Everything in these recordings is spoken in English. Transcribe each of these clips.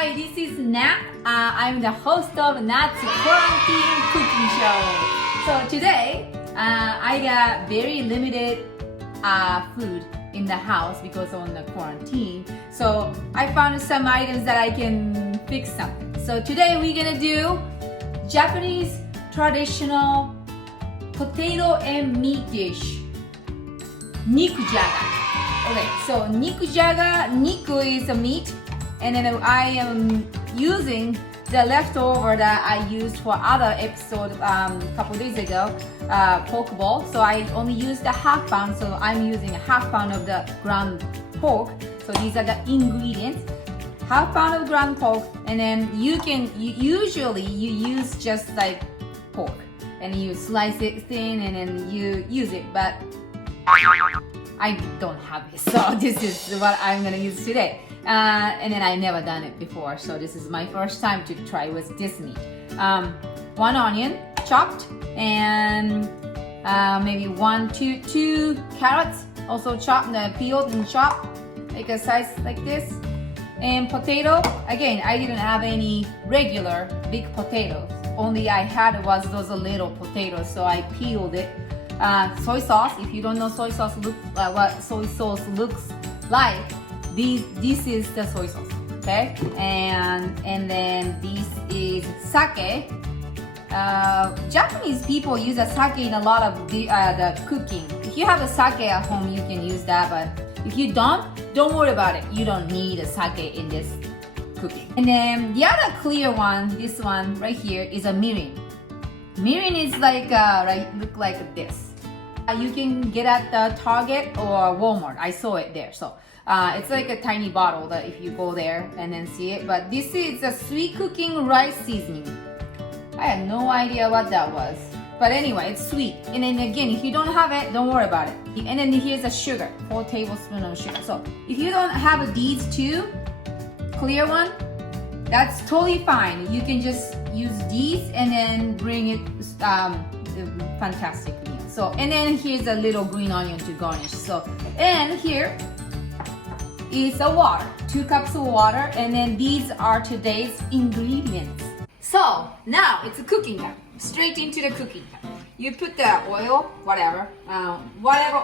Hi, this is Nat. I'm the host of Nat's Quarantine Cooking Show. So today, I got very limited food in the house because on the quarantine. So I found some items that I can fix something. So today we're gonna do Japanese traditional potato and meat dish, Niku Jaga. Okay, so Niku Jaga, Niku is a meat, and then I am using the leftover that I used for other episode a couple days ago, pork ball. So I only used a half pound, so I'm using a half pound of the ground pork. So these are the ingredients. Half pound of ground pork, and then usually you use just like pork, and you slice it thin, and then you use it. But I don't have this, so this is what I'm gonna use today. And then I never done it before, so this is my first time to try with this meat. One onion chopped, and maybe two carrots also chopped, peeled and chopped, like a size like this. And potato, again, I didn't have any regular big potatoes. Only I had was those little potatoes, so I peeled it. Soy sauce. If you don't know soy sauce what soy sauce looks like, this is the soy sauce, okay? And then this is sake. Japanese people use a sake in a lot of the cooking. If you have a sake at home, you can use that, but if you don't worry about it. You don't need a sake in this cooking. And then the other clear one, this one right here, is a mirin. Mirin is like look like this. You can get at the Target or Walmart. I saw it there. So it's like a tiny bottle that if you go there and then see it. But this is a sweet cooking rice seasoning. I had no idea what that was. But anyway, it's sweet. And then again, if you don't have it, don't worry about it. And then here's a sugar, 4 tablespoons of sugar. So if you don't have these two, clear one, that's totally fine. You can just use these and then bring it fantastic meal. So, and then here's a little green onion to garnish. So, and here is a water, 2 cups of water, and then these are today's ingredients. So now it's a cooking time. Straight into the cooking time. You put the oil, whatever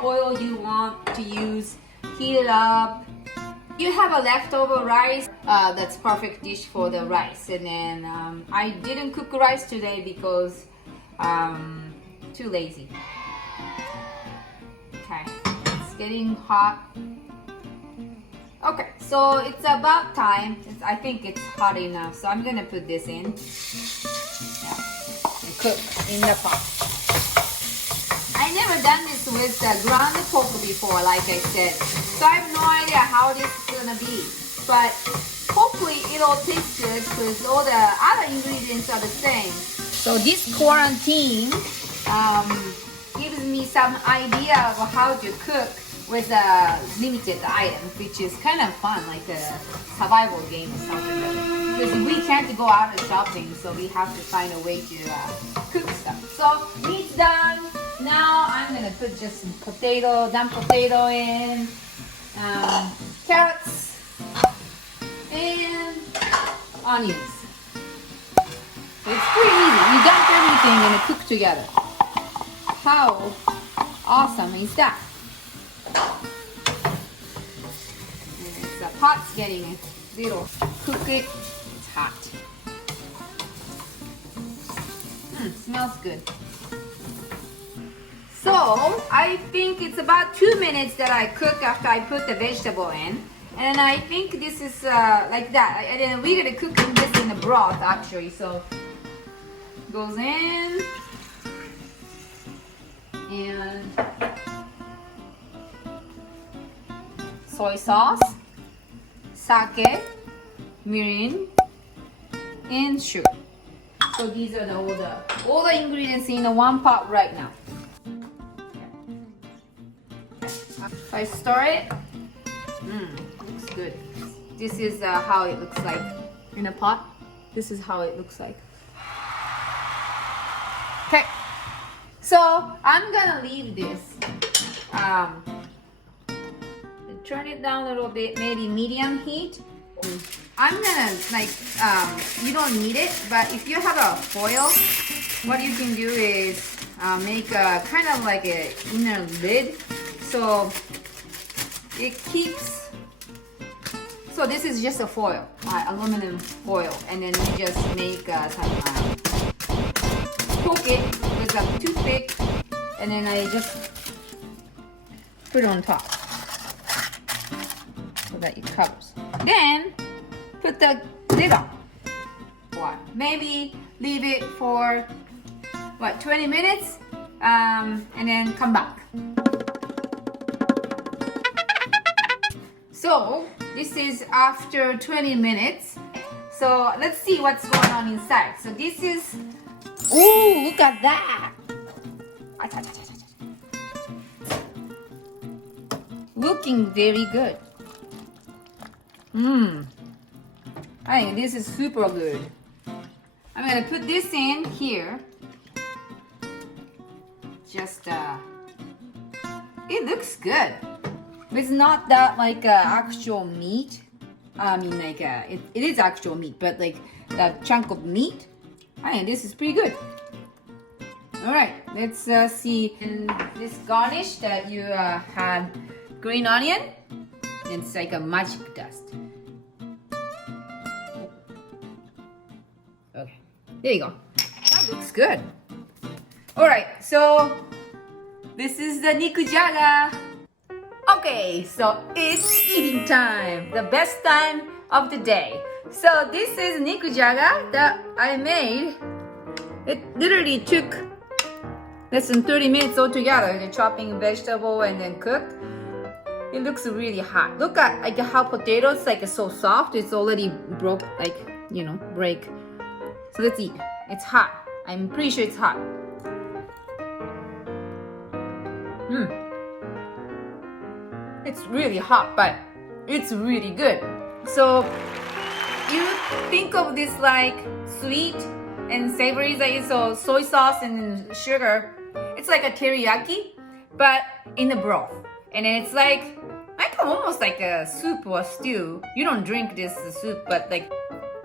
oil you want to use, heat it up. You have a leftover rice, that's perfect dish for the rice. And then I didn't cook rice today because too lazy. Okay, it's getting hot. Okay, so it's about time. I think it's hot enough, so I'm gonna put this in. Yeah, and cook in the pot. I never done this with ground pork before, like I said, so I have no idea how this is gonna be. But hopefully it'll taste good because all the other ingredients are the same. So this quarantine gives me some idea of how to cook with limited items, which is kind of fun, like a survival game or something. Because we can't go out shopping, so we have to find a way to cook stuff. So meat's done. Now I'm gonna put just some done potato in, carrots, and onions. So it's pretty easy. You dump everything and cook together. How awesome is that? And the pot's getting a little cook it. It's hot. Smells good. So I think it's about 2 minutes that I cook after I put the vegetable in, and I think this is like that. And then we're gonna cook this in the broth actually. So goes in and soy sauce, sake, mirin, and sugar. So these are all the ingredients in the one pot right now. If I stir it, looks good. This is how it looks like in a pot. This is how it looks like. Okay, so I'm gonna leave this. Turn it down a little bit, maybe medium heat. I'm gonna you don't need it, but if you have a foil, what you can do is make a kind of like a inner lid, so it keeps. So this is just a foil, aluminum foil, and then you just make some poke it with a toothpick, and then I just put it on top so that it covers. Then put the lid on. What? Maybe leave it for 20 minutes, and then come back. So this is after 20 minutes. So let's see what's going on inside. So this is, oh, look at that. Looking very good. I think this is super good. I'm gonna put this in here. Just it looks good. It's not that like actual meat. I mean, like it is actual meat, but like that chunk of meat. I think this is pretty good. All right, let's see. And this garnish that you had green onion. It's like a magic dust. Okay, there you go. That looks good. All right, so this is the Niku Jaga. Okay, so it's eating time, the best time of the day. So this is Niku Jaga that I made. It literally took less than 30 minutes altogether. The chopping vegetable and then cook. It looks really hot. Look at like how potatoes like so soft. It's already broke, like break. So let's eat. It's hot. I'm pretty sure it's hot. It's really hot, but it's really good. So you think of this like sweet and savory, like so soy sauce and sugar. It's like a teriyaki, but in the broth. And then it's like almost like a soup or stew. You don't drink this soup, but like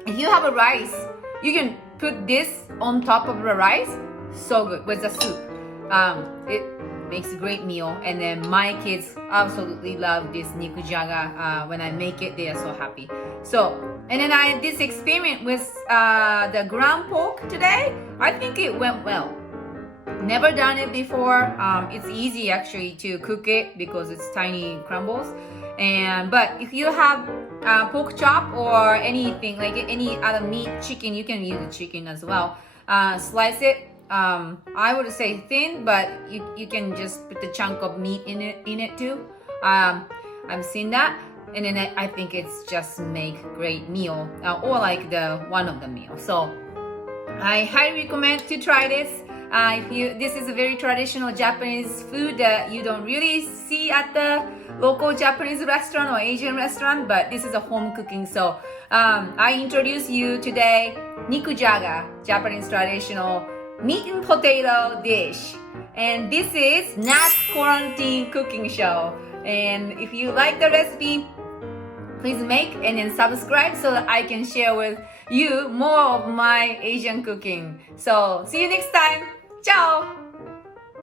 if you have a rice, you can put this on top of the rice. So good with the soup. It makes a great meal. And then my kids absolutely love this Niku Jaga. When I make it, they are so happy. So, and then I did this experiment with the ground pork today. I think it went well. Never done it before. It's easy actually to cook it because it's tiny crumbles. But if you have pork chop or anything like any other meat, chicken, you can use the chicken as well. Slice it. I would say thin, but you can just put the chunk of meat in it too. I've seen that, and then I think it's just make great meal or like the one of the meal. So I highly recommend to try this. This is a very traditional Japanese food that you don't really see at the local Japanese restaurant or Asian restaurant, but this is a home cooking. So I introduce you today Niku Jaga, Japanese traditional meat and potato dish. And this is Nat's Quarantine Cooking Show. And if you like the recipe, please make and then subscribe so that I can share with you more of my Asian cooking. So see you next time. Ciao!